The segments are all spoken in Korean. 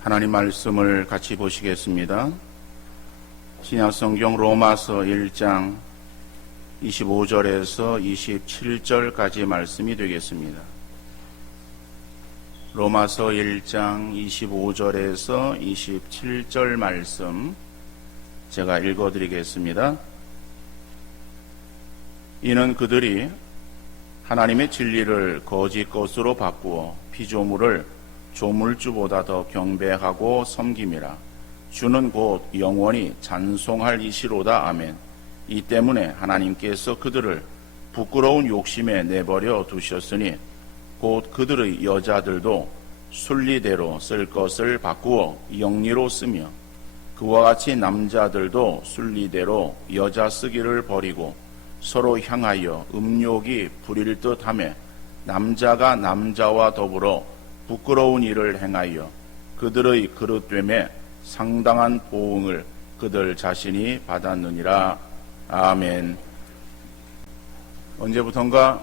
하나님 말씀을 같이 보시겠습니다. 신약성경 로마서 1장 25절에서 27절까지 말씀이 되겠습니다. 로마서 1장 25절에서 27절 말씀 제가 읽어드리겠습니다. 이는 그들이 하나님의 진리를 거짓 것으로 바꾸어 피조물을 조물주보다 더 경배하고 섬김이라. 주는 곧 영원히 찬송할 이시로다. 아멘. 이 때문에 하나님께서 그들을 부끄러운 욕심에 내버려 두셨으니 곧 그들의 여자들도 순리대로 쓸 것을 바꾸어 영리로 쓰며 그와 같이 남자들도 순리대로 여자 쓰기를 버리고 서로 향하여 음욕이 부릴 듯하며 남자가 남자와 더불어 부끄러운 일을 행하여 그들의 그릇됨에 상당한 보응을 그들 자신이 받았느니라. 아멘. 언제부턴가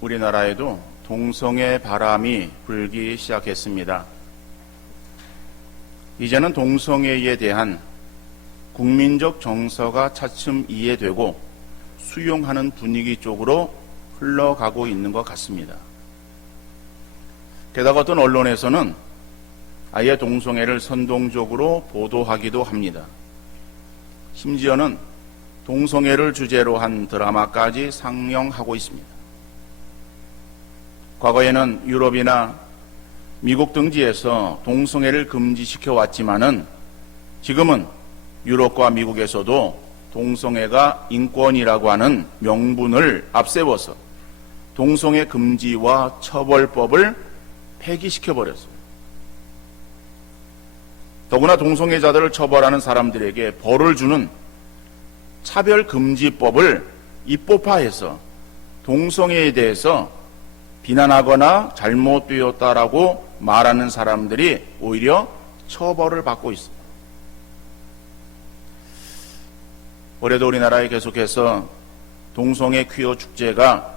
우리나라에도 동성애 바람이 불기 시작했습니다. 이제는 동성애에 대한 국민적 정서가 차츰 이해되고 수용하는 분위기 쪽으로 흘러가고 있는 것 같습니다. 게다가 어떤 언론에서는 아예 동성애를 선동적으로 보도하기도 합니다. 심지어는 동성애를 주제로 한 드라마까지 상영하고 있습니다. 과거에는 유럽이나 미국 등지에서 동성애를 금지시켜 왔지만은 지금은 유럽과 미국에서도 동성애가 인권이라고 하는 명분을 앞세워서 동성애 금지와 처벌법을 폐기시켜버렸어요. 더구나 동성애자들을 처벌하는 사람들에게 벌을 주는 차별금지법을 입법화해서 동성애에 대해서 비난하거나 잘못되었다라고 말하는 사람들이 오히려 처벌을 받고 있습니다. 올해도 우리나라에 계속해서 동성애 퀴어 축제가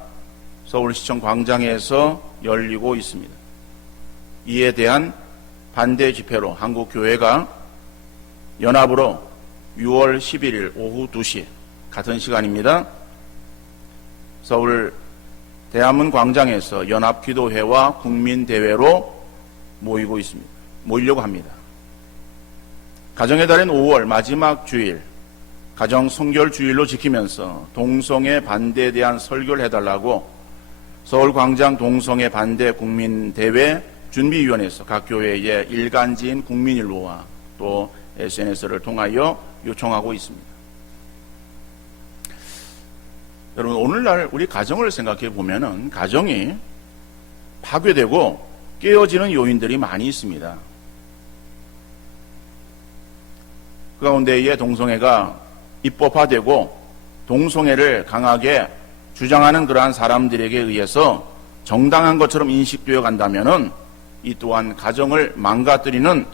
서울시청 광장에서 열리고 있습니다. 이에 대한 반대 집회로 한국교회가 연합으로 6월 11일 오후 2시 같은 시간입니다. 서울 대한문 광장에서 연합기도회와 국민대회로 모이려고 합니다. 가정의 달인 5월 마지막 주일 가정 성결 주일로 지키면서 동성애 반대에 대한 설교를 해달라고 서울광장 동성애 반대 국민대회 준비위원회에서 각 교회의 일간지인 국민일보와 또 SNS를 통하여 요청하고 있습니다. 여러분, 오늘날 우리 가정을 생각해 보면은 가정이 파괴되고 깨어지는 요인들이 많이 있습니다. 그 가운데에 동성애가 입법화되고 동성애를 강하게 주장하는 그러한 사람들에게 의해서 정당한 것처럼 인식되어 간다면은 이 또한 가정을 망가뜨리는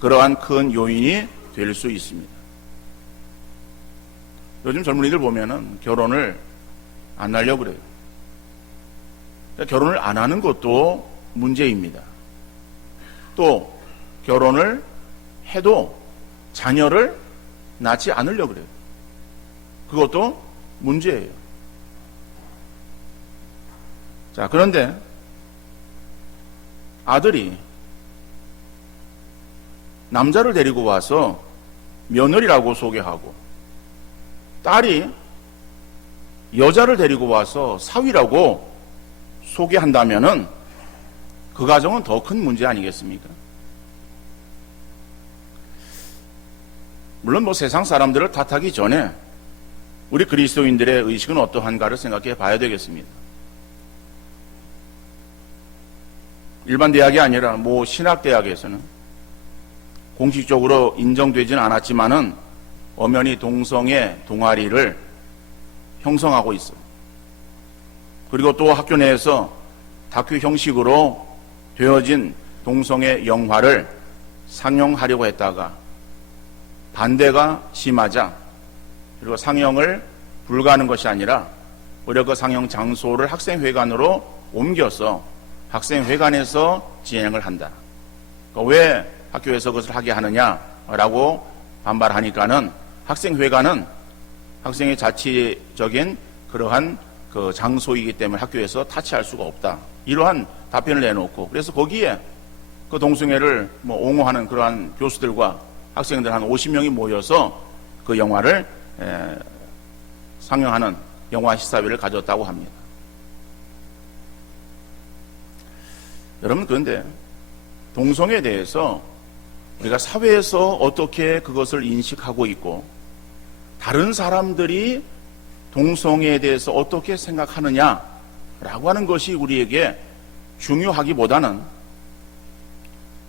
그러한 큰 요인이 될 수 있습니다. 요즘 젊은이들 보면은 결혼을 안 하려고 그래요. 결혼을 안 하는 것도 문제입니다. 또 결혼을 해도 자녀를 낳지 않으려고 그래요. 그것도 문제예요. 자, 그런데 아들이 남자를 데리고 와서 며느리라고 소개하고 딸이 여자를 데리고 와서 사위라고 소개한다면은 그 가정은 더 큰 문제 아니겠습니까? 물론 세상 사람들을 탓하기 전에 우리 그리스도인들의 의식은 어떠한가를 생각해 봐야 되겠습니다. 일반 대학이 아니라 신학대학에서는 공식적으로 인정되지는 않았지만은 엄연히 동성애 동아리를 형성하고 있어요. 그리고 또 학교 내에서 다큐 형식으로 되어진 동성애 영화를 상영하려고 했다가 반대가 심하자 그리고 상영을 불가하는 것이 아니라 오히려 그 상영 장소를 학생회관으로 옮겨서 학생회관에서 진행을 한다. 그러니까 왜 학교에서 그것을 하게 하느냐라고 반발하니까는 학생회관은 학생의 자치적인 그러한 그 장소이기 때문에 학교에서 타치할 수가 없다. 이러한 답변을 내놓고, 그래서 거기에 그 동성애를 옹호하는 그러한 교수들과 학생들 한 50명이 모여서 그 영화를 상영하는 영화 시사회를 가졌다고 합니다. 여러분, 그런데 동성애에 대해서 우리가 사회에서 어떻게 그것을 인식하고 있고, 다른 사람들이 동성애에 대해서 어떻게 생각하느냐라고 하는 것이 우리에게 중요하기보다는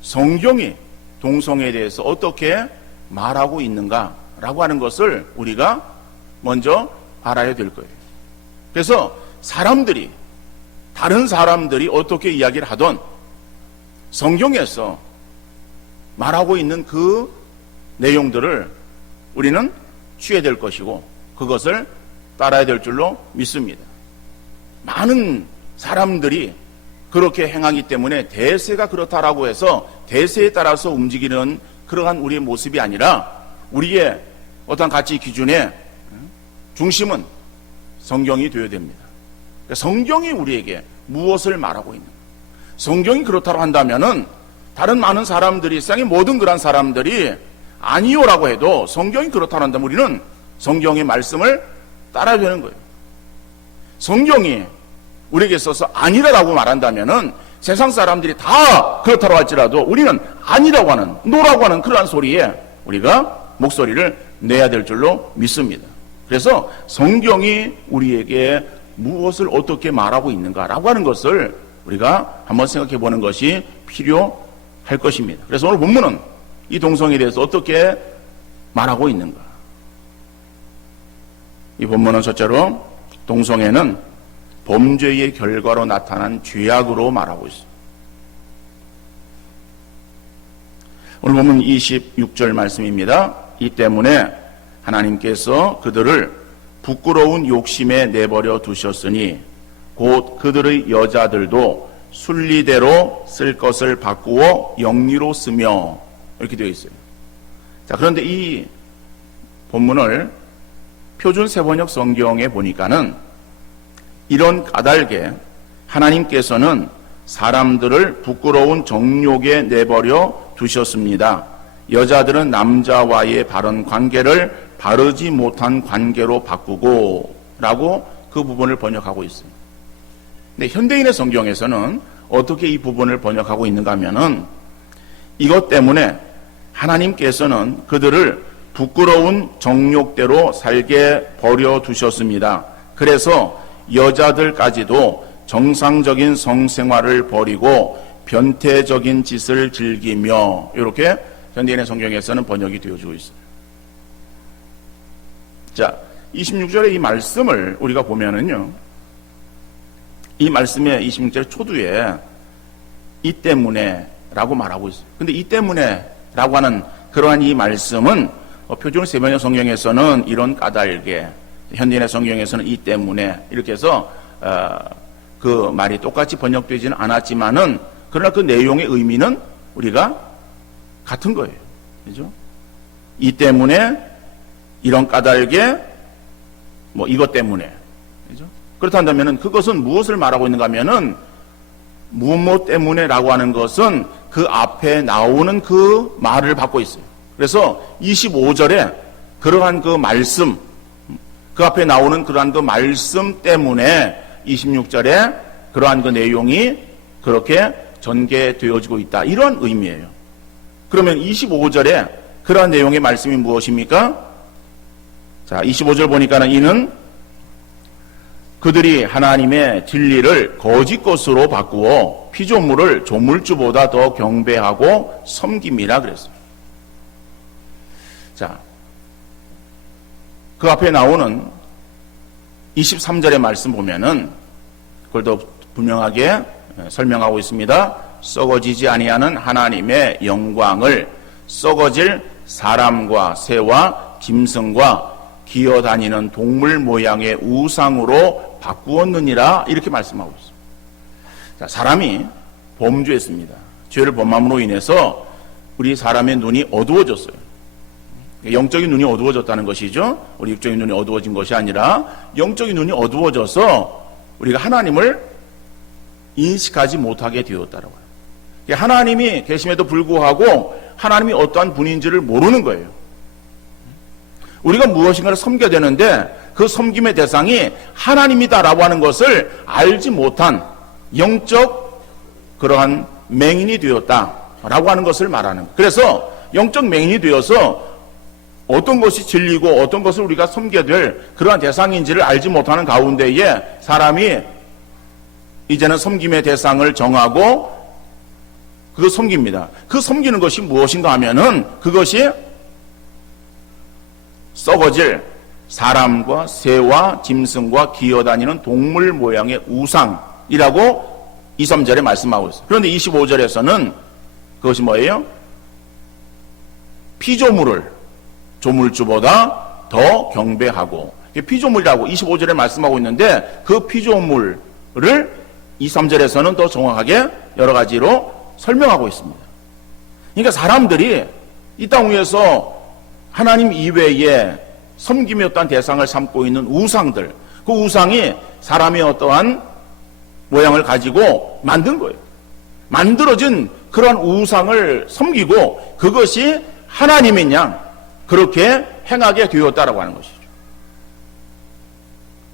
성경이 동성애에 대해서 어떻게 말하고 있는가라고 하는 것을 우리가 먼저 알아야 될 거예요. 그래서 다른 사람들이 어떻게 이야기를 하던 성경에서 말하고 있는 그 내용들을 우리는 취해야 될 것이고, 그것을 따라야 될 줄로 믿습니다. 많은 사람들이 그렇게 행하기 때문에 대세가 그렇다라고 해서 대세에 따라서 움직이는 그러한 우리의 모습이 아니라, 우리의 어떤 가치 기준의 중심은 성경이 되어야 됩니다. 성경이 우리에게 무엇을 말하고 있는가? 성경이 그렇다고 한다면은 다른 많은 사람들이, 세상의 모든 그런 사람들이 아니요라고 해도 성경이 그렇다고 한다면 우리는 성경의 말씀을 따라야 되는 거예요. 성경이 우리에게 있어서 아니라고 말한다면은 세상 사람들이 다 그렇다고 할지라도 우리는 아니라고 하는, 노라고 하는 그러한 소리에 우리가 목소리를 내야 될 줄로 믿습니다. 그래서 성경이 우리에게 무엇을 어떻게 말하고 있는가라고 하는 것을 우리가 한번 생각해 보는 것이 필요할 것입니다. 그래서 오늘 본문은 이 동성애에 대해서 어떻게 말하고 있는가. 이 본문은 첫째로 동성애는 범죄의 결과로 나타난 죄악으로 말하고 있습니다. 오늘 본문 26절 말씀입니다. 이 때문에 하나님께서 그들을 부끄러운 욕심에 내버려 두셨으니 곧 그들의 여자들도 순리대로 쓸 것을 바꾸어 영리로 쓰며, 이렇게 되어 있어요. 자, 그런데 이 본문을 표준 세번역 성경에 보니까는 이런 까닭에 하나님께서는 사람들을 부끄러운 정욕에 내버려 두셨습니다. 여자들은 남자와의 바른 관계를 바르지 못한 관계로 바꾸고, 라고 그 부분을 번역하고 있습니다. 근데 현대인의 성경에서는 어떻게 이 부분을 번역하고 있는가 하면은, 이것 때문에 하나님께서는 그들을 부끄러운 정욕대로 살게 버려 두셨습니다. 그래서 여자들까지도 정상적인 성생활을 버리고 변태적인 짓을 즐기며, 이렇게 현대인의 성경에서는 번역이 되어지고 있습니다. 자, 26절의 이 말씀을 우리가 보면은요, 이 말씀의 26절 초두에 이 때문에 라고 말하고 있어요. 근데 이 때문에 라고 하는 그러한 이 말씀은 표준 세번역 성경에서는 이런 까닭에, 현대인의 성경에서는 이 때문에, 이렇게 해서 그 말이 똑같이 번역되지는 않았지만은, 그러나 그 내용의 의미는 우리가 같은 거예요. 그죠? 이 때문에, 이런 까닭에, 이것 때문에. 그죠? 그렇다면은 그것은 무엇을 말하고 있는가 하면은, 무엇 때문에라고 하는 것은 그 앞에 나오는 그 말을 받고 있어요. 그래서 25절에 그러한 그 말씀, 그 앞에 나오는 그러한 그 말씀 때문에 26절에 그러한 그 내용이 그렇게 전개되어지고 있다. 이런 의미예요. 그러면 25절에 그러한 내용의 말씀이 무엇입니까? 자, 25절 보니까는 이는 그들이 하나님의 진리를 거짓 것으로 바꾸어 피조물을 조물주보다 더 경배하고 섬김이라 그랬어요. 자, 그 앞에 나오는 23절의 말씀 보면은 그걸 더 분명하게 설명하고 있습니다. 썩어지지 아니하는 하나님의 영광을 썩어질 사람과 새와 짐승과 기어다니는 동물 모양의 우상으로 바꾸었느니라, 이렇게 말씀하고 있습니다. 자, 사람이 범죄했습니다. 죄를 범함으로 인해서 우리 사람의 눈이 어두워졌어요. 영적인 눈이 어두워졌다는 것이죠. 우리 육적인 눈이 어두워진 것이 아니라 영적인 눈이 어두워져서 우리가 하나님을 인식하지 못하게 되었다라고 해요. 하나님이 계심에도 불구하고 하나님이 어떠한 분인지를 모르는 거예요. 우리가 무엇인가를 섬겨야 되는데 그 섬김의 대상이 하나님이다라고 하는 것을 알지 못한 영적 그러한 맹인이 되었다라고 하는 것을 말하는 거예요. 그래서 영적 맹인이 되어서 어떤 것이 진리고 어떤 것을 우리가 섬겨야 될 그러한 대상인지를 알지 못하는 가운데에 사람이 이제는 섬김의 대상을 정하고 그거 섬깁니다. 그 섬기는 것이 무엇인가 하면은 그것이 썩어질 사람과 새와 짐승과 기어다니는 동물 모양의 우상이라고 2, 3절에 말씀하고 있어요. 그런데 25절에서는 그것이 뭐예요? 피조물을 조물주보다 더 경배하고, 피조물이라고 25절에 말씀하고 있는데 그 피조물을 2, 3절에서는 더 정확하게 여러 가지로 설명하고 있습니다. 그러니까 사람들이 이 땅 위에서 하나님 이외에 섬김의 어떠한 대상을 삼고 있는 우상들, 그 우상이 사람의 어떠한 모양을 가지고 만든 거예요. 만들어진 그런 우상을 섬기고 그것이 하나님인 양 그렇게 행하게 되었다라고 하는 것이죠.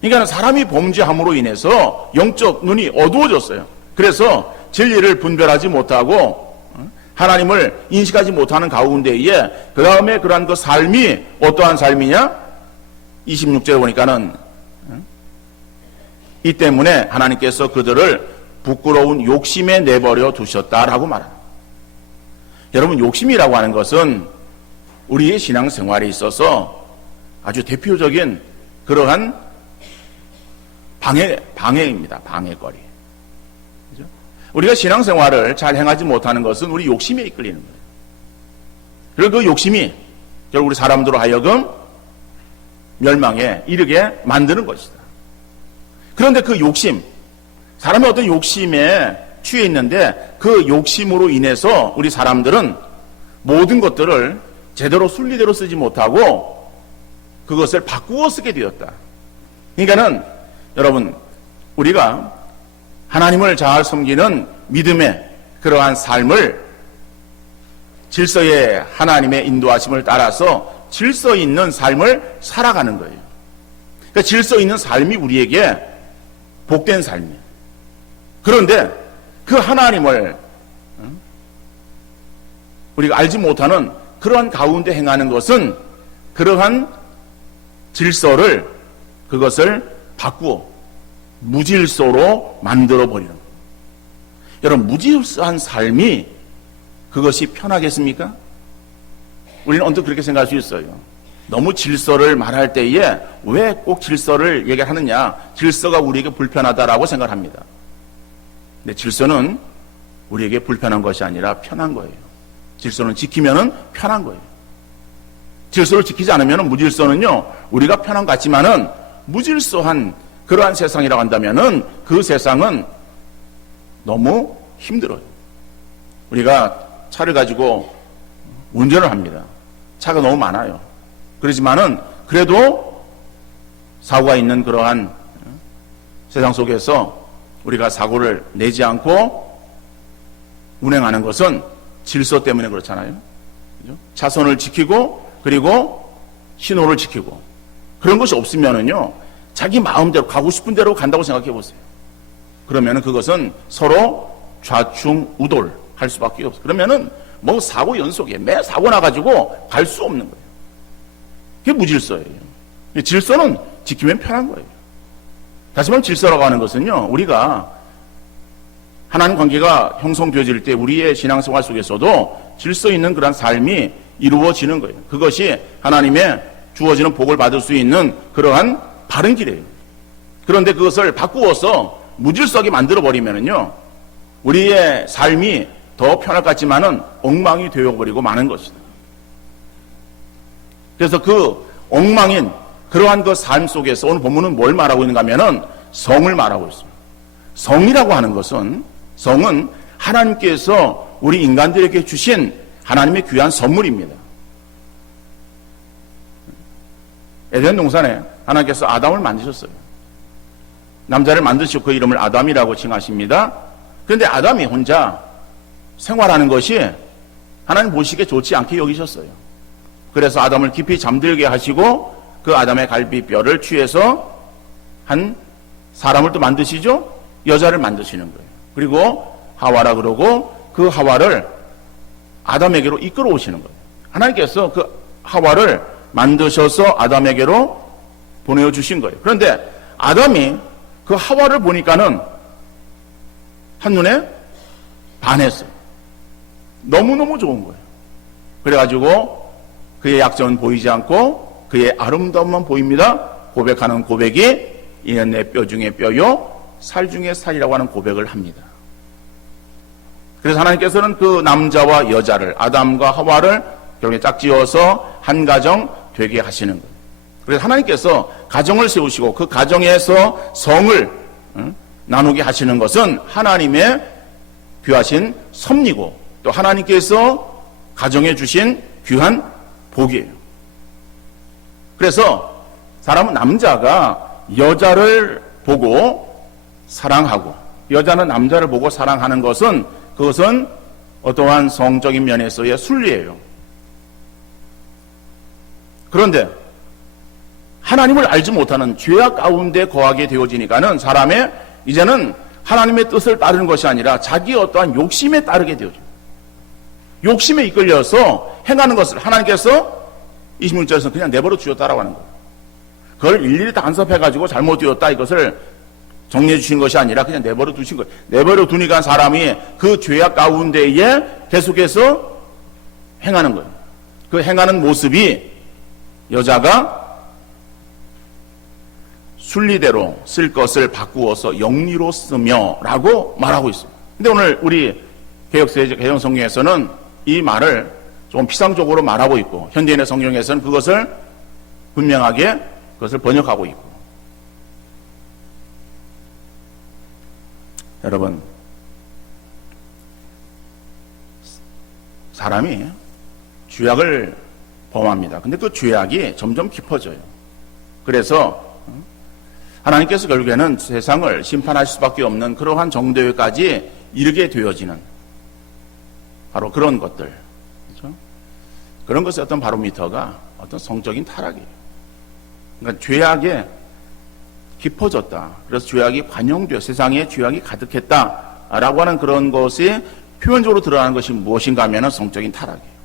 그러니까 사람이 범죄함으로 인해서 영적 눈이 어두워졌어요. 그래서 진리를 분별하지 못하고 하나님을 인식하지 못하는 가운데에 그 다음에 그러한 그 삶이 어떠한 삶이냐? 26절에 보니까는 이 때문에 하나님께서 그들을 부끄러운 욕심에 내버려 두셨다라고 말합니다. 여러분, 욕심이라고 하는 것은 우리의 신앙생활에 있어서 아주 대표적인 그러한 방해입니다. 방해거리. 그죠? 우리가 신앙생활을 잘 행하지 못하는 것은 우리 욕심에 이끌리는 거예요. 그리고 그 욕심이 결국 우리 사람들로 하여금 멸망에 이르게 만드는 것이다. 그런데 그 욕심, 사람의 어떤 욕심에 취해 있는데 그 욕심으로 인해서 우리 사람들은 모든 것들을 제대로 순리대로 쓰지 못하고 그것을 바꾸어 쓰게 되었다. 그러니까는 여러분, 우리가 하나님을 잘 섬기는 믿음의 그러한 삶을 질서의 하나님의 인도하심을 따라서 질서 있는 삶을 살아가는 거예요. 그러니까 질서 있는 삶이 우리에게 복된 삶이에요. 그런데 그 하나님을 우리가 알지 못하는 그러한 가운데 행하는 것은 그러한 질서를 그것을 바꾸어 무질서로 만들어버리는 거예요. 여러분, 무질서한 삶이 그것이 편하겠습니까? 우리는 언뜻 그렇게 생각할 수 있어요. 너무 질서를 말할 때에 왜 꼭 질서를 얘기하느냐? 질서가 우리에게 불편하다라고 생각합니다. 근데 질서는 우리에게 불편한 것이 아니라 편한 거예요. 질서는 지키면은 편한 거예요. 질서를 지키지 않으면 무질서는요, 우리가 편한 것 같지만은 무질서한 그러한 세상이라고 한다면은 그 세상은 너무 힘들어요. 우리가 차를 가지고 운전을 합니다. 차가 너무 많아요. 그렇지만은 그래도 사고가 있는 그러한 세상 속에서 우리가 사고를 내지 않고 운행하는 것은 질서 때문에 그렇잖아요. 그죠? 차선을 지키고 그리고 신호를 지키고 그런 것이 없으면은요, 자기 마음대로 가고 싶은 대로 간다고 생각해 보세요. 그러면은 그것은 서로 좌충우돌 할 수밖에 없어요. 그러면은 뭐 사고 연속에 매 사고 나가지고 갈 수 없는 거예요. 그게 무질서예요. 질서는 지키면 편한 거예요. 다시 말하면 질서라고 하는 것은요, 우리가 하나님 관계가 형성되어질 때 우리의 신앙생활 속에서도 질서 있는 그런 삶이 이루어지는 거예요. 그것이 하나님의 주어지는 복을 받을 수 있는 그러한 바른 길이에요. 그런데 그것을 바꾸어서 무질서하게 만들어버리면은요, 우리의 삶이 더 편할 것 같지만은 엉망이 되어버리고 마는 것이다. 그래서 그 엉망인 그러한 그 삶 속에서 오늘 본문은 뭘 말하고 있는가 하면은 성을 말하고 있습니다. 성이라고 하는 것은, 성은 하나님께서 우리 인간들에게 주신 하나님의 귀한 선물입니다. 에덴 동산에 하나님께서 아담을 만드셨어요. 남자를 만드시고 그 이름을 아담이라고 칭하십니다. 그런데 아담이 혼자 생활하는 것이 하나님 보시기에 좋지 않게 여기셨어요. 그래서 아담을 깊이 잠들게 하시고 그 아담의 갈비뼈를 취해서 한 사람을 또 만드시죠? 여자를 만드시는 거예요. 그리고 하와라 그러고 그 하와를 아담에게로 이끌어 오시는 거예요. 하나님께서 그 하와를 만드셔서 아담에게로 보내주신 거예요. 그런데 아담이 그 하와를 보니까는 한눈에 반했어요. 너무너무 좋은 거예요. 그래가지고 그의 약점은 보이지 않고 그의 아름다움만 보입니다. 고백하는 고백이 이는 내 뼈 중에 뼈요 살 중에 살이라고 하는 고백을 합니다. 그래서 하나님께서는 그 남자와 여자를 아담과 하와를 결국에 짝지어서 한 가정 되게 하시는 거예요. 그래서 하나님께서 가정을 세우시고 그 가정에서 성을 나누게 하시는 것은 하나님의 귀하신 섭리고 또 하나님께서 가정해 주신 귀한 복이에요. 그래서 사람은 남자가 여자를 보고 사랑하고 여자는 남자를 보고 사랑하는 것은 그것은 어떠한 성적인 면에서의 순리예요. 그런데 하나님을 알지 못하는 죄악 가운데 거하게 되어지니까는 사람의 이제는 하나님의 뜻을 따르는 것이 아니라 자기의 어떠한 욕심에 따르게 되어져요. 욕심에 이끌려서 행하는 것을 하나님께서 26절에서 그냥 내버려 두셨다라고 하는 거예요. 그걸 일일이 다 간섭해가지고 잘못 되었다 이것을 정리해 주신 것이 아니라 그냥 내버려 두신 거예요. 내버려 두니까 사람이 그 죄악 가운데에 계속해서 행하는 거예요. 그 행하는 모습이 여자가 순리대로 쓸 것을 바꾸어서 영리로 쓰며 라고 말하고 있어요. 근데 오늘 우리 개혁 성경에서는 이 말을 좀 피상적으로 말하고 있고 현대인의 성경에서는 그것을 분명하게 그것을 번역하고 있고. 여러분, 사람이 죄악을 범합니다. 근데 그 죄악이 점점 깊어져요. 그래서 하나님께서 결국에는 세상을 심판하실 수밖에 없는 그러한 정도에까지 이르게 되어지는 바로 그런 것들, 그렇죠? 그런 것의 어떤 바로미터가 어떤 성적인 타락이에요. 그러니까 죄악에 깊어졌다. 그래서 죄악이 관용되어 세상에 죄악이 가득했다라고 하는 그런 것이 표면적으로 드러나는 것이 무엇인가 하면 성적인 타락이에요.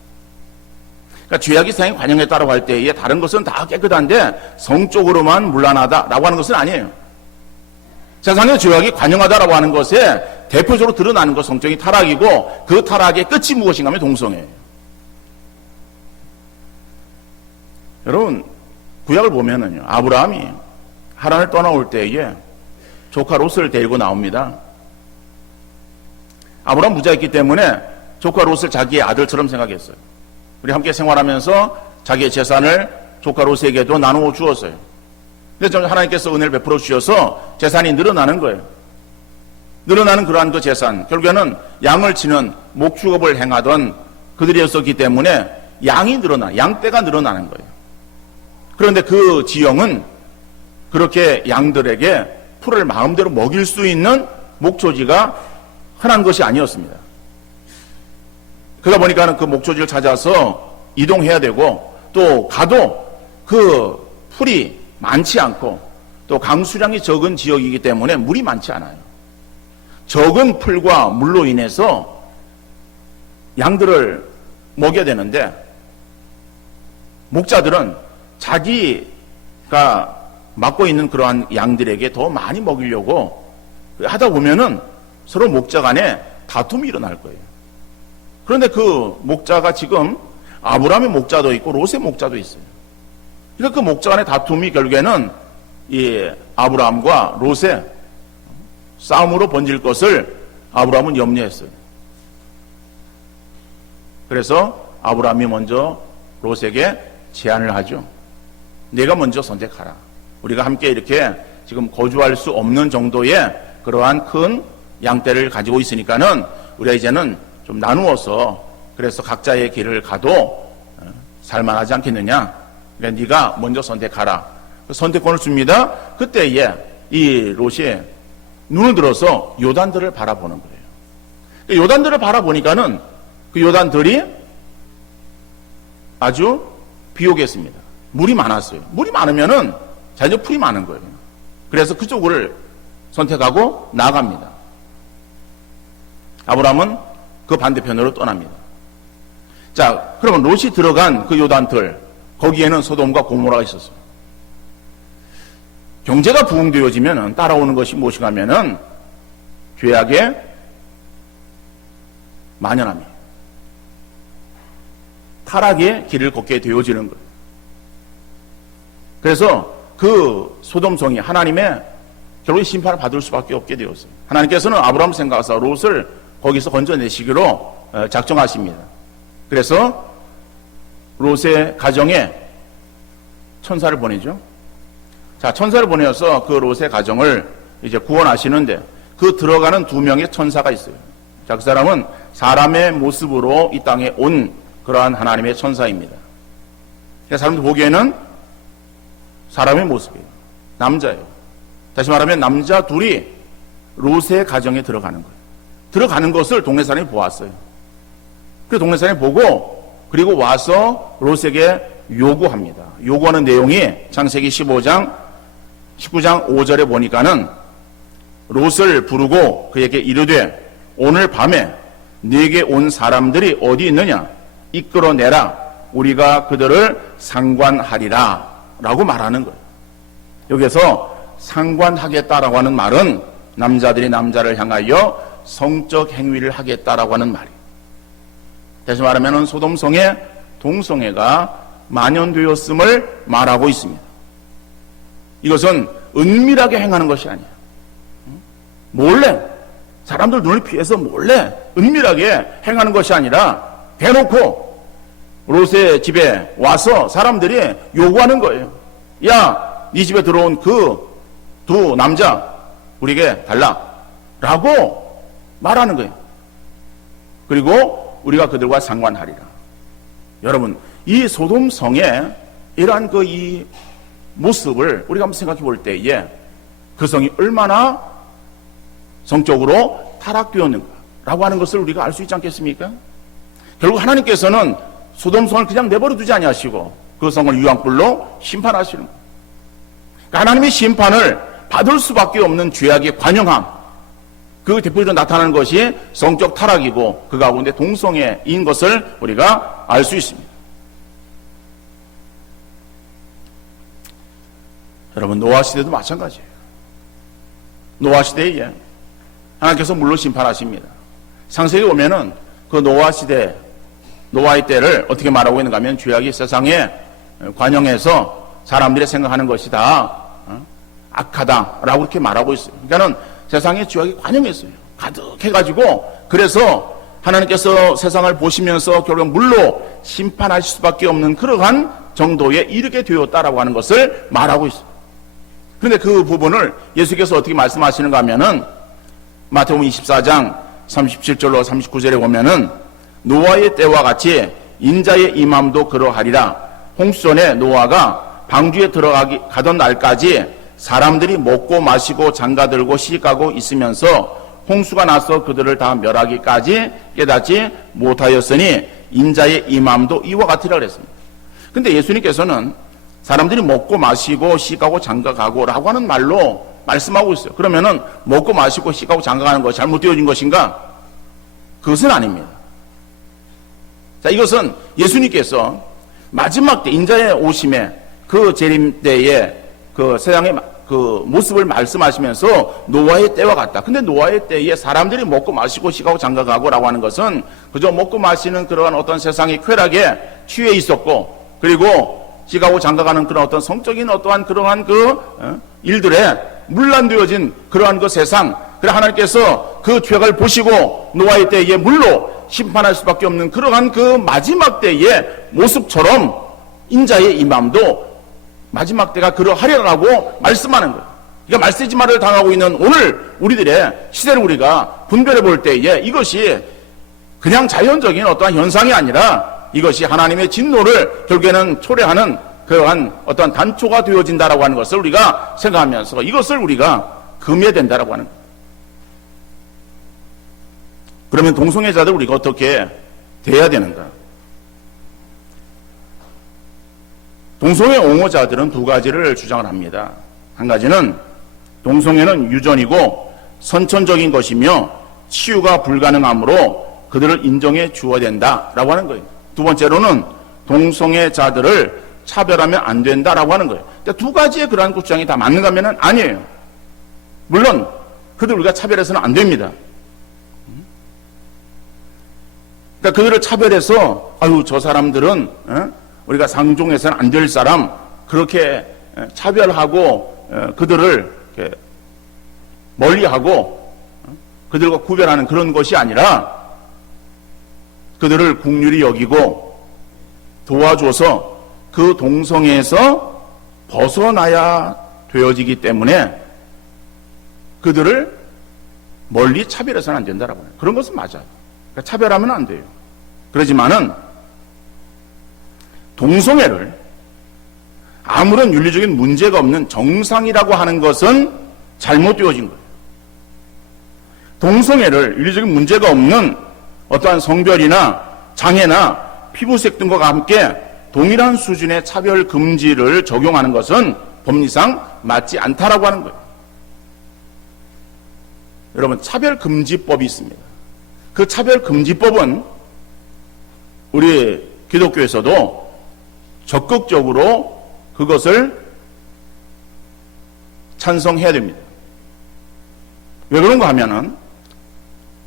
그러니까 죄악이 세상에 관용했다라고 할 때에 다른 것은 다 깨끗한데 성적으로만 문란하다라고 하는 것은 아니에요. 세상에 죄악이 관용하다라고 하는 것에 대표적으로 드러나는 것 성적인 타락이고 그 타락의 끝이 무엇인가 하면 동성애예요. 여러분, 구약을 보면은요, 아브라함이 하란을 떠나올 때에 조카 롯을 데리고 나옵니다. 아브라함 부자였기 때문에 조카 롯을 자기의 아들처럼 생각했어요. 우리 함께 생활하면서 자기의 재산을 조카 롯에게도 나누어 주었어요. 근데 하나님께서 은혜를 베풀어 주셔서 재산이 늘어나는 거예요. 늘어나는 그러한 그 재산, 결국에는 양을 치는 목축업을 행하던 그들이었었기 때문에 양떼가 늘어나는 거예요. 그런데 그 지형은 그렇게 양들에게 풀을 마음대로 먹일 수 있는 목초지가 흔한 것이 아니었습니다. 그러다 보니까 그 목초지를 찾아서 이동해야 되고 또 가도 그 풀이 많지 않고 또 강수량이 적은 지역이기 때문에 물이 많지 않아요. 적은 풀과 물로 인해서 양들을 먹여야 되는데 목자들은 자기가 맡고 있는 그러한 양들에게 더 많이 먹이려고 하다 보면은 서로 목자 간에 다툼이 일어날 거예요. 그런데 그 목자가 지금 아브라함의 목자도 있고 롯의 목자도 있어요. 그러니까 그 목자 간의 다툼이 결국에는 이 아브라함과 롯의 싸움으로 번질 것을 아브라함은 염려했어요. 그래서 아브라함이 먼저 롯에게 제안을 하죠. 내가 먼저 선택하라. 우리가 함께 이렇게 지금 거주할 수 없는 정도의 그러한 큰 양떼를 가지고 있으니까는 우리가 이제는 좀 나누어서 그래서 각자의 길을 가도 살만하지 않겠느냐. 그러니까 네가 먼저 선택하라. 선택권을 줍니다. 그때에 이 롯이 눈을 들어서 요단들을 바라보는 거예요. 요단들을 바라보니까는 그 요단들이 아주 비옥했습니다. 물이 많았어요. 물이 많으면은 자주 풀이 많은 거예요. 그래서 그쪽을 선택하고 나갑니다. 아브라함은 그 반대편으로 떠납니다. 자, 그러면 롯이 들어간 그 요단들, 거기에는 소돔과 고모라가 있었어요. 경제가 부흥되어지면은 따라오는 것이 무엇인가면은 죄악의 만연함이에요. 타락의 길을 걷게 되어지는 거예요. 그래서 그 소돔성이 하나님의 결국 심판을 받을 수밖에 없게 되었어요. 하나님께서는 아브라함 생각하사 롯을 거기서 건져내시기로 작정하십니다. 그래서 롯의 가정에 천사를 보내죠. 자, 천사를 보내어서 그 롯의 가정을 이제 구원하시는데 그 들어가는 두 명의 천사가 있어요. 자, 그 사람은 사람의 모습으로 이 땅에 온 그러한 하나님의 천사입니다. 사람들 보기에는 사람의 모습이에요. 남자예요. 다시 말하면 남자 둘이 롯의 가정에 들어가는 거예요. 들어가는 것을 동네 사람이 보았어요. 그 동네 사람이 보고 그리고 와서 롯에게 요구합니다. 요구하는 내용이 창세기 19장 5절에 보니까는 롯을 부르고 그에게 이르되 오늘 밤에 네게 온 사람들이 어디 있느냐 이끌어내라 우리가 그들을 상관하리라 라고 말하는 거예요. 여기서 상관하겠다라고 하는 말은 남자들이 남자를 향하여 성적 행위를 하겠다라고 하는 말이에요. 다시 말하면 소돔성의 동성애가 만연되었음을 말하고 있습니다. 이것은 은밀하게 행하는 것이 아니에요. 몰래 사람들 눈을 피해서 몰래 은밀하게 행하는 것이 아니라 대놓고 롯의 집에 와서 사람들이 요구하는 거예요. 야, 네 집에 들어온 그 두 남자 우리에게 달라 라고 말하는 거예요. 그리고 우리가 그들과 상관하리라. 여러분, 이 소돔성의 이러한 그 이 모습을 우리가 한번 생각해 볼 때에 그 성이 얼마나 성적으로 타락되었는가라고 하는 것을 우리가 알 수 있지 않겠습니까? 결국 하나님께서는 소돔성을 그냥 내버려 두지 아니하시고 그 성을 유황불로 심판하시는 거예요. 그러니까 하나님의 심판을 받을 수밖에 없는 죄악의 관영함, 그 대표적으로 나타나는 것이 성적 타락이고 그 가운데 동성애인 것을 우리가 알 수 있습니다. 여러분, 노아 시대도 마찬가지예요. 노아 시대에 하나님께서 물로 심판하십니다. 창세기에 보면은 그 노아 시대, 노아의 때를 어떻게 말하고 있는가 하면 죄악이 세상에 관영해서 사람들이 생각하는 것이 다 악하다라고 이렇게 말하고 있어요. 그러니까는 세상에 죄악이 관영했어요. 가득해가지고 그래서 하나님께서 세상을 보시면서 결국 물로 심판하실 수밖에 없는 그러한 정도에 이르게 되었다라고 하는 것을 말하고 있어요. 그런데 그 부분을 예수께서 어떻게 말씀하시는가 하면은 마태복음 24장 37절로 39절에 보면은 노아의 때와 같이 인자의 임함도 그러하리라. 홍수전에 노아가 방주에 가던 날까지 사람들이 먹고 마시고 장가들고 시집가고 있으면서 홍수가 나서 그들을 다 멸하기까지 깨닫지 못하였으니 인자의 임함도 이와 같으라 그랬습니다. 근데 예수님께서는 사람들이 먹고 마시고 시집가고 장가가고 라고 하는 말로 말씀하고 있어요. 그러면은 먹고 마시고 시집가고 장가가는 것이 잘못되어진 것인가? 그것은 아닙니다. 자, 이것은 예수님께서 마지막 때 인자의 오심에 그 재림 때에 그 세상의 그 모습을 말씀하시면서 노아의 때와 같다. 근데 노아의 때에 사람들이 먹고 마시고 시가고 장가가고라고 하는 것은 그저 먹고 마시는 그러한 어떤 세상의 쾌락에 취해 있었고, 그리고 시가고 장가가는 그런 어떤 성적인 어떠한 그러한 그 일들에 물란되어진 그러한 그 세상. 그래 하나님께서 그 죄악을 보시고 노아의 때에 물로 심판할 수밖에 없는 그러한 그 마지막 때의 모습처럼 인자의 임함도 마지막 때가 그러하리라고 말씀하는 거예요. 그러니까 말세지마를 당하고 있는 오늘 우리들의 시대를 우리가 분별해 볼 때에 이것이 그냥 자연적인 어떠한 현상이 아니라 이것이 하나님의 진노를 결국에는 초래하는 그러한 어떠한 단초가 되어진다라고 하는 것을 우리가 생각하면서 이것을 우리가 금해야 된다라고 하는 거예요. 그러면 동성애자들 우리가 어떻게 돼야 되는가? 동성애 옹호자들은 두 가지를 주장을 합니다. 한 가지는 동성애는 유전이고 선천적인 것이며 치유가 불가능하므로 그들을 인정해 주어야 된다라고 하는 거예요. 두 번째로는 동성애자들을 차별하면 안 된다라고 하는 거예요. 두 가지의 그러한 주장이 다 맞는가 하면 아니에요. 물론 그들 우리가 차별해서는 안 됩니다. 그러니까 그들을 차별해서 아유 저 사람들은 우리가 상종해서는 안 될 사람 그렇게 차별하고 그들을 이렇게 멀리하고 그들과 구별하는 그런 것이 아니라 그들을 긍휼히 여기고 도와줘서 그 동성애에서 벗어나야 되어지기 때문에 그들을 멀리 차별해서는 안 된다라고 해요. 그런 것은 맞아요. 그러니까 차별하면 안 돼요. 그러지만은 동성애를 아무런 윤리적인 문제가 없는 정상이라고 하는 것은 잘못되어진 거예요. 동성애를 윤리적인 문제가 없는 어떠한 성별이나 장애나 피부색 등과 함께 동일한 수준의 차별 금지를 적용하는 것은 법리상 맞지 않다라고 하는 거예요. 여러분 차별 금지법이 있습니다. 그 차별 금지법은 우리 기독교에서도 적극적으로 그것을 찬성해야 됩니다. 왜 그런가 하면은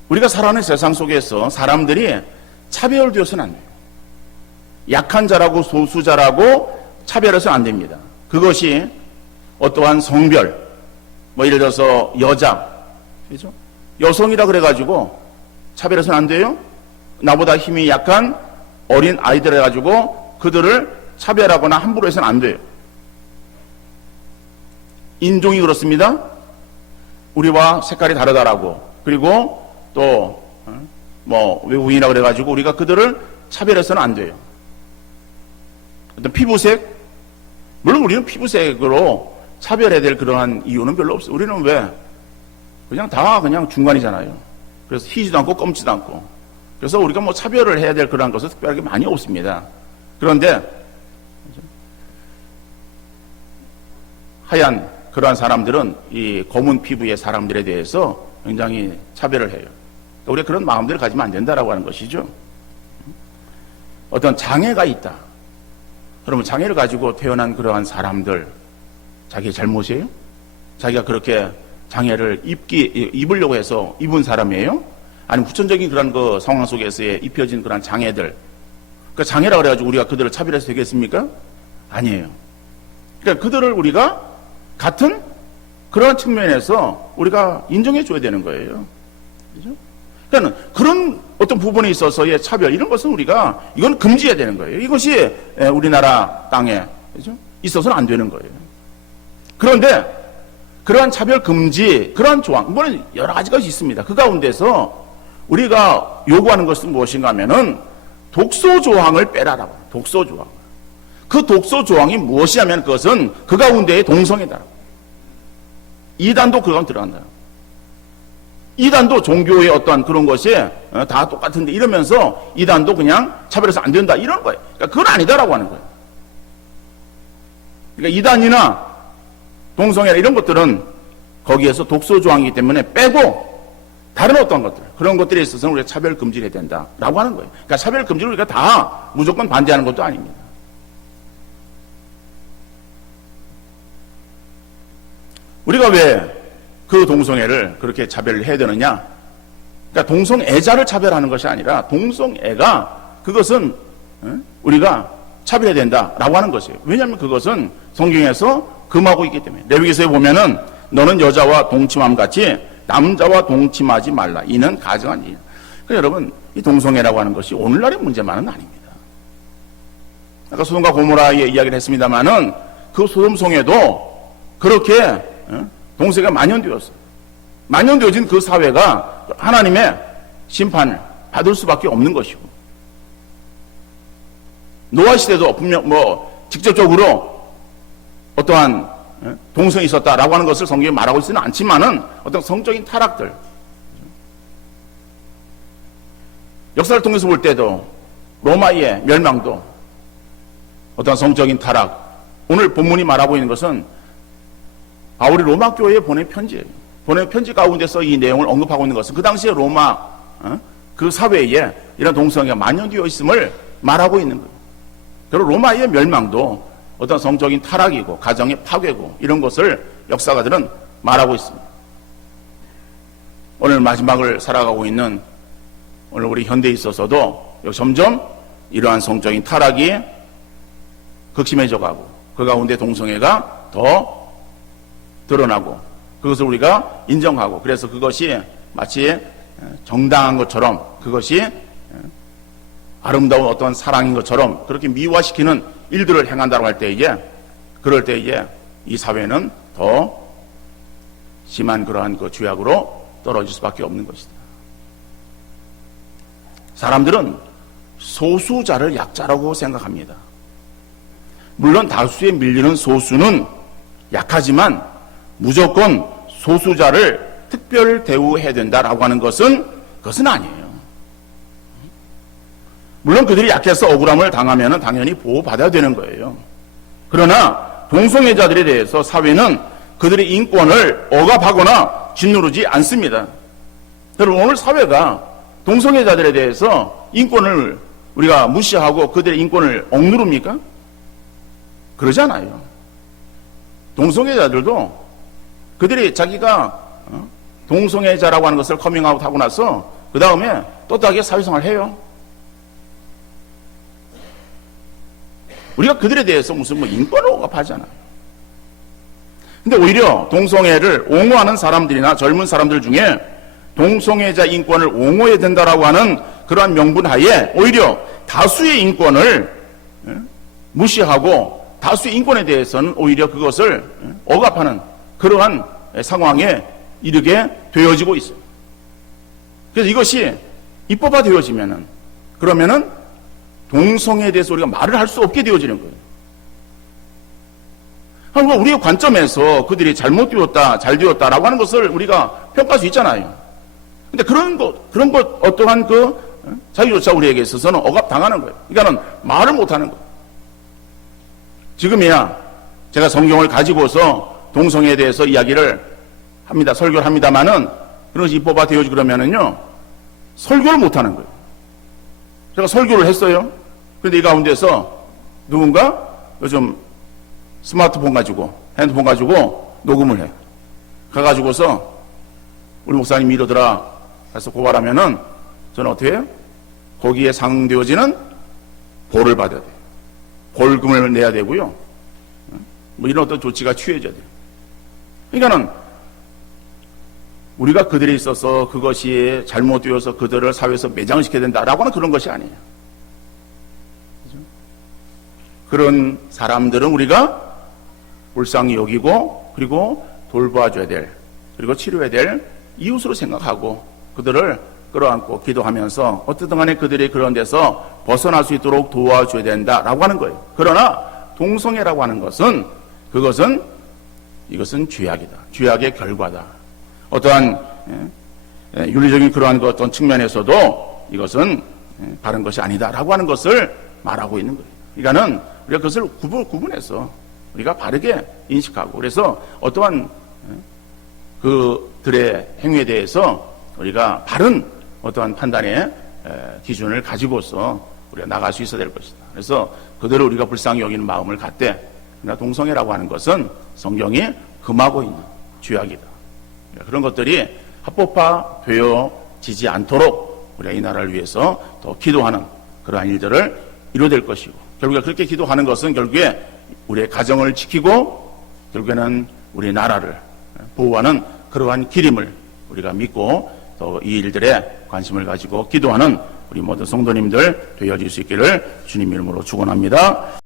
우리가 살아가는 세상 속에서 사람들이 차별되어서는 안 돼요. 약한 자라고 소수자라고 차별해서는 안 됩니다. 그것이 어떠한 성별, 뭐 예를 들어서 여자, 그죠? 여성이라 그래가지고 차별해서는 안 돼요. 나보다 힘이 약한 어린 아이들 해가지고 그들을 차별하거나 함부로 해서는 안 돼요. 인종이 그렇습니다. 우리와 색깔이 다르다라고 그리고 또 뭐 외국인이라 그래가지고 우리가 그들을 차별해서는 안 돼요. 어떤 피부색, 물론 우리는 피부색으로 차별해야 될 그러한 이유는 별로 없어요. 우리는 왜 그냥 다 그냥 중간이잖아요. 그래서 희지도 않고 검지도 않고. 그래서 우리가 뭐 차별을 해야 될 그런 것은 특별하게 많이 없습니다. 그런데 하얀 그러한 사람들은 이 검은 피부의 사람들에 대해서 굉장히 차별을 해요. 우리가 그런 마음들을 가지면 안 된다라고 하는 것이죠. 어떤 장애가 있다. 그러면 장애를 가지고 태어난 그러한 사람들 자기의 잘못이에요? 자기가 그렇게 장애를 입으려고 해서 입은 사람이에요? 아니면 후천적인 그런 그 상황 속에서의 입혀진 그런 장애들. 그 장애라 그래가지고 우리가 그들을 차별해서 되겠습니까? 아니에요. 그러니까 그들을 우리가 같은 그런 측면에서 우리가 인정해 줘야 되는 거예요. 그죠? 그러니까 그런 어떤 부분에 있어서의 차별, 이런 것은 우리가, 이건 금지해야 되는 거예요. 이것이 우리나라 땅에, 그죠? 있어서는 안 되는 거예요. 그런데, 그러한 차별 금지, 그러한 조항, 이거는 여러 가지 것이 있습니다. 그 가운데서 우리가 요구하는 것은 무엇인가 하면은 독소 조항을 빼라라고. 독소 조항. 그 독소 조항이 무엇이냐면 그것은 그 가운데의 동성애다. 이단도 그 가운데 들어간다. 이단도 종교의 어떠한 그런 것이 다 똑같은데 이러면서 이단도 그냥 차별해서 안 된다 이런 거예요. 그러니까 그건 아니다라고 하는 거예요. 그러니까 이단이나 동성애나 이런 것들은 거기에서 독소 조항이기 때문에 빼고 다른 어떤 것들, 그런 것들에 있어서는 우리가 차별 금지를 해야 된다라고 하는 거예요. 그러니까 차별 금지를 우리가 다 무조건 반대하는 것도 아닙니다. 우리가 왜 그 동성애를 그렇게 차별을 해야 되느냐? 그러니까 동성애자를 차별하는 것이 아니라 동성애가 그것은 우리가 차별해야 된다라고 하는 것이에요. 왜냐하면 그것은 성경에서 금하고 있기 때문에. 레위기서에 보면은 너는 여자와 동침함 같이 남자와 동침하지 말라. 이는 가증한 일. 그러니까 여러분 이 동성애라고 하는 것이 오늘날의 문제만은 아닙니다. 아까 소돔과 고모라의 이야기를 했습니다마는 그 소돔성에도 그렇게 동성애가 만연되었어요. 만연되어진 그 사회가 하나님의 심판을 받을 수밖에 없는 것이고, 노아 시대도 분명 직접적으로 어떠한 동성이 있었다라고 하는 것을 성경에 말하고 있지는 않지만은 어떤 성적인 타락들, 역사를 통해서 볼 때도 로마의 멸망도 어떤 성적인 타락, 오늘 본문이 말하고 있는 것은 바울이 로마 교회에 보낸 편지예요. 보낸 편지 가운데서 이 내용을 언급하고 있는 것은 그 당시에 로마 그 사회에 이런 동성애가 만연되어 있음을 말하고 있는 거예요. 그리고 로마의 멸망도 어떤 성적인 타락이고 가정의 파괴고 이런 것을 역사가들은 말하고 있습니다. 오늘 마지막을 살아가고 있는 오늘 우리 현대에 있어서도 점점 이러한 성적인 타락이 극심해져 가고 그 가운데 동성애가 더 드러나고 그것을 우리가 인정하고 그래서 그것이 마치 정당한 것처럼 그것이 아름다운 어떤 사랑인 것처럼 그렇게 미화시키는 일들을 행한다고 할 때에 그럴 때에 이 사회는 더 심한 그러한 그 죄악으로 떨어질 수밖에 없는 것이다. 사람들은 소수자를 약자라고 생각합니다. 물론 다수에 밀리는 소수는 약하지만 무조건 소수자를 특별 대우해야 된다라고 하는 것은 그것은 아니에요. 물론 그들이 약해서 억울함을 당하면 당연히 보호받아야 되는 거예요. 그러나 동성애자들에 대해서 사회는 그들의 인권을 억압하거나 짓누르지 않습니다. 여러분 오늘 사회가 동성애자들에 대해서 인권을 우리가 무시하고 그들의 인권을 억누릅니까? 그러잖아요. 동성애자들도 그들이 자기가 동성애자라고 하는 것을 커밍아웃하고 나서 그 다음에 떳떳하게 사회생활을 해요. 우리가 그들에 대해서 무슨 인권을 억압하잖아요. 근데 오히려 동성애를 옹호하는 사람들이나 젊은 사람들 중에 동성애자 인권을 옹호해야 된다라고 하는 그러한 명분 하에 오히려 다수의 인권을 무시하고 다수의 인권에 대해서는 오히려 그것을 억압하는 그러한 상황에 이르게 되어지고 있어요. 그래서 이것이 입법화 되어지면은 그러면은 동성애에 대해서 우리가 말을 할 수 없게 되어지는 거예요. 그러니까 우리의 관점에서 그들이 잘못되었다, 잘 되었다라고 하는 것을 우리가 평가할 수 있잖아요. 근데 그런 것, 어떠한 자유조차 우리에게 있어서는 억압당하는 거예요. 그러니까는 말을 못하는 거예요. 지금이야 제가 성경을 가지고서 동성애에 대해서 이야기를 합니다. 설교를 합니다만은 그것이 입법화 되어지 그러면은요, 설교를 못하는 거예요. 제가 설교를 했어요. 그런데 이 가운데서 누군가 요즘 스마트폰 가지고, 핸드폰 가지고 녹음을 해. 가가지고서 우리 목사님이 이러더라 해서 고발하면은 저는 어떻게 해요? 거기에 상응되어지는 벌을 받아야 돼요. 벌금을 내야 되고요. 이런 어떤 조치가 취해져야 돼요. 그러니까는 우리가 그들에 있어서 그것이 잘못되어서 그들을 사회에서 매장시켜야 된다라고 하는 그런 것이 아니에요. 그렇죠? 그런 사람들은 우리가 불쌍히 여기고 그리고 돌봐줘야 될 그리고 치료해야 될 이웃으로 생각하고 그들을 끌어안고 기도하면서 어떻든 간에 그들이 그런 데서 벗어날 수 있도록 도와줘야 된다라고 하는 거예요. 그러나 동성애라고 하는 것은 이것은 죄악이다. 죄악의 결과다. 어떠한 윤리적인 그러한 어떤 측면에서도 이것은 바른 것이 아니다라고 하는 것을 말하고 있는 거예요. 그러니까는 우리가 그것을 구분해서 우리가 바르게 인식하고 그래서 어떠한 그들의 행위에 대해서 우리가 바른 어떠한 판단의 기준을 가지고서 우리가 나갈 수 있어야 될 것이다. 그래서 그들을 우리가 불쌍히 여기는 마음을 갖되 그러나 동성애라고 하는 것은 성경이 금하고 있는 죄악이다. 그런 것들이 합법화 되어지지 않도록 우리가 이 나라를 위해서 더 기도하는 그러한 일들을 이루어낼 것이고 결국에 그렇게 기도하는 것은 결국에 우리의 가정을 지키고 결국에는 우리 나라를 보호하는 그러한 길임을 우리가 믿고 또 이 일들에 관심을 가지고 기도하는 우리 모든 성도님들 되어질 수 있기를 주님 이름으로 축원합니다.